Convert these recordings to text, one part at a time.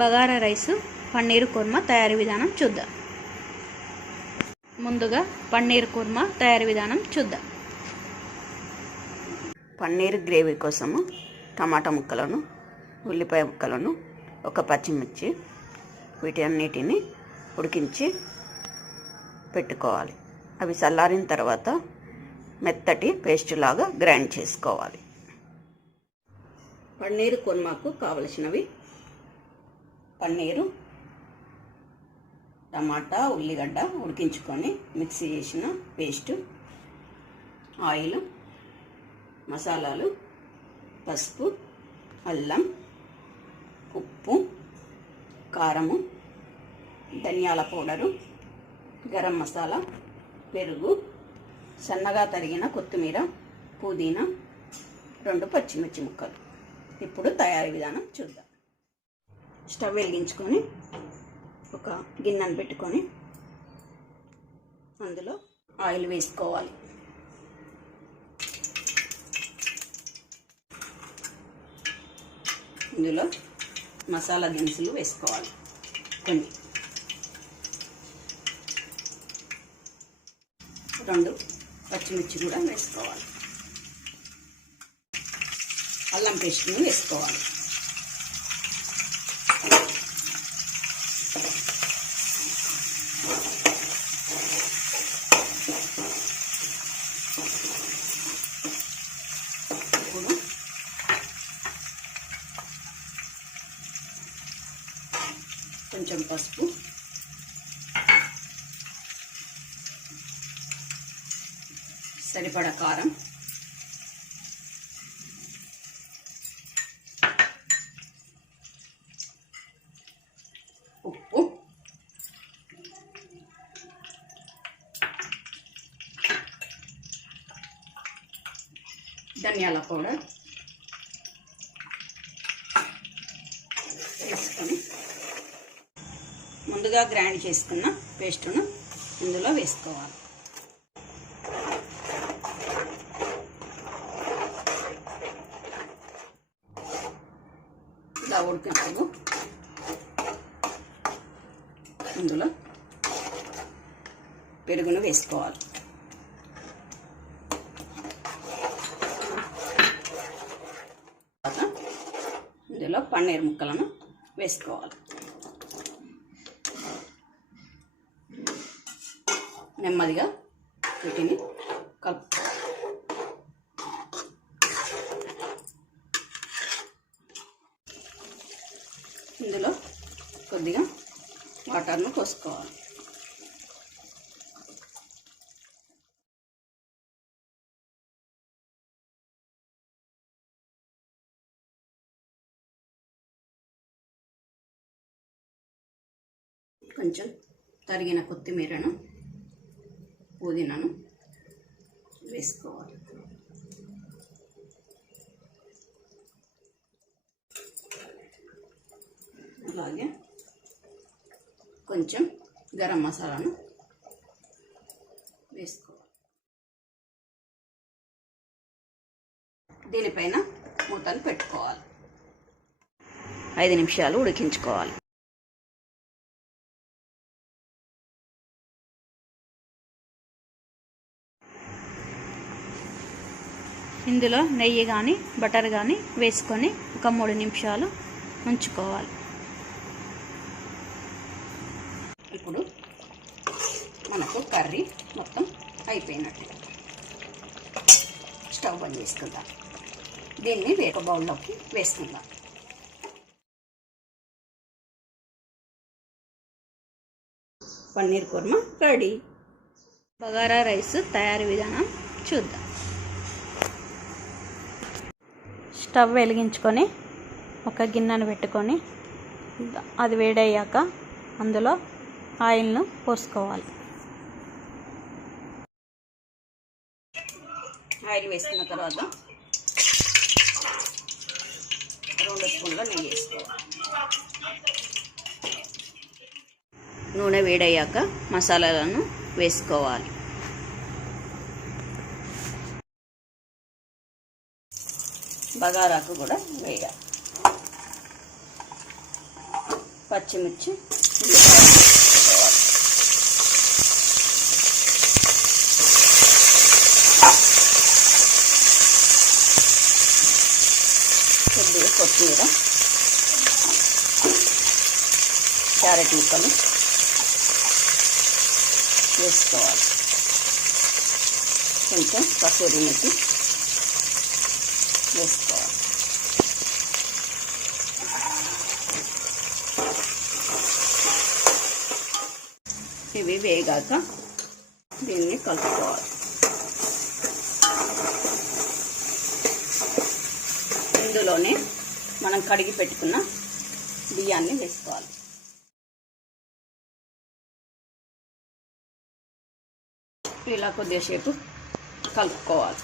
Bagara rice paneer kurma తయారీ విధానం చూద్దాం. ముందుగా పన్నీర్ కుర్మా తయారీ విధానం చూద్దాం. పన్నీర్ గ్రేవీ కోసము టమాటా ముక్కలను, ఉల్లిపాయ ముక్కలను, ఒక పచ్చిమిర్చి వీటన్నిటిని ఉడికించి పెట్టుకోవాలి. అవి చల్లారిన తర్వాత మెత్తటి పేస్ట్ లాగా గ్రైండ్ చేసుకోవాలి. పన్నీర్ కుర్మాకు కావలసినవి: పన్నీరు, టమాటా, ఉల్లిగడ్డ ఉడికించుకొని మిక్సీ చేసిన పేస్టు, ఆయిల్, మసాలాలు, పసుపు, అల్లం, ఉప్పు, కారము, ధనియాల పౌడరు, గరం మసాలా, పెరుగు, సన్నగా తరిగిన కొత్తిమీర, పుదీనా, 2 పచ్చిమిర్చి ముక్కలు. ఇప్పుడు తయారీ విధానం చూద్దాం. స్టవ్ వెలిగించుకొని ఒక గిన్నెను పెట్టుకొని అందులో ఆయిల్ వేసుకోవాలి. ఇందులో మసాలా దినుసులు వేసుకోవాలి. కొన్ని 2 పచ్చిమిర్చి కూడా వేసుకోవాలి. అల్లం పేస్ట్ని వేసుకోవాలి. ఇప్పుడు కొంచెం పసుపు, సరిపడా కారం, ఉప్పు, ధనియాల పౌడర్ వేసుకొని ముందుగా గ్రైండ్ చేసుకున్న పేస్టును ఇందులో వేసుకోవాలి. ఇలా ఉడికినప్పుడు ఇందులో పెరుగును వేసుకోవాలి. ఇందులో పన్నీర్ ముక్కలను వేసుకోవాలి. నెమ్మదిగా వీటిని కలుపుకోవాలి. ఇందులో కొద్దిగా వాటర్ను పోసుకోవాలి. కొంచెం తరిగిన కొత్తిమీరను, పుదీనాను వేసుకోవాలి. అలాగే కొంచెం గరం మసాలాను వేసుకోవాలి. దీనిపైన మూతను పెట్టుకోవాలి. 5 నిమిషాలు ఉడికించుకోవాలి. ఇందులో నెయ్యి కానీ బటర్ కానీ వేసుకొని ఒక 3 నిమిషాలు ఉంచుకోవాలి. ఇప్పుడు మనకు కర్రీ మొత్తం అయిపోయినట్టు. స్టవ్ బంద్ చేసుకుందాం. దీన్ని వేరే బౌల్లోకి వేసుకుందాం. పన్నీర్ కుర్మా రెడీ. బగారా రైస్ తయారీ విధానం చూద్దాం. స్టవ్ వెలిగించుకొని ఒక గిన్నెను పెట్టుకొని అది వేడయ్యాక అందులో ఆయిల్ను పోసుకోవాలి. ఆయిల్ వేసుకున్న తర్వాత 2 స్పూన్ల నెయ్యి వేసుకోవాలి. నూనె వేడయ్యాక మసాలాలను వేసుకోవాలి. బగారాకు కూడా వేయాలి. పచ్చిమిర్చి, కొద్దిగా కొత్తిమీర, క్యారెట్ ముక్కలు వేసుకోవాలి. కొంచెం కసూరి మెత్తి వేసుకోవాలి. ఇవి వేగాక దీన్ని కలుపుకోవాలి. ఇందులోనే మనం కడిగి పెట్టుకున్న బియ్యాన్ని వేసుకోవాలి. ఇలా కొద్దిసేపు కలుపుకోవాలి.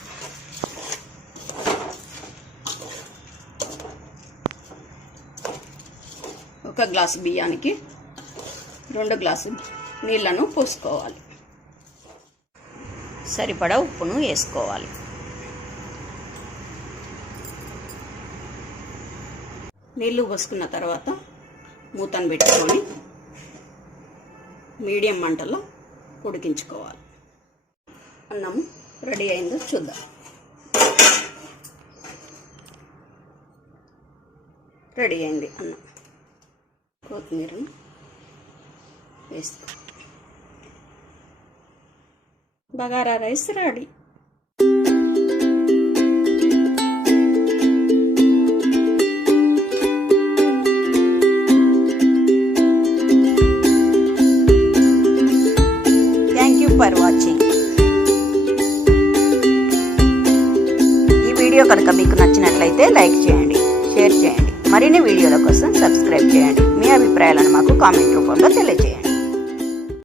ఒక గ్లాసు బియ్యానికి 2 గ్లాసులు నీళ్లను పోసుకోవాలి. సరిపడా ఉప్పును వేసుకోవాలి. నీళ్లు పోసుకున్న తర్వాత మూతను పెట్టుకొని మీడియం మంటలో ఉడికించుకోవాలి. అన్నం రెడీ అయిందో చూద్దాం. రెడీ అయింది అన్నం. కొత్తిమీరను వేసుకో. Bagara rice ready. Thank you for watching. ఈ వీడియో కనుక మీకు నచ్చినట్లయితే లైక్ చేయండి, షేర్ చేయండి. మరిన్ని వీడియోల కోసం సబ్స్క్రైబ్ చేయండి. మీ అభిప్రాయాలను మాకు కామెంట్ రూపంలో తెలియజేయండి.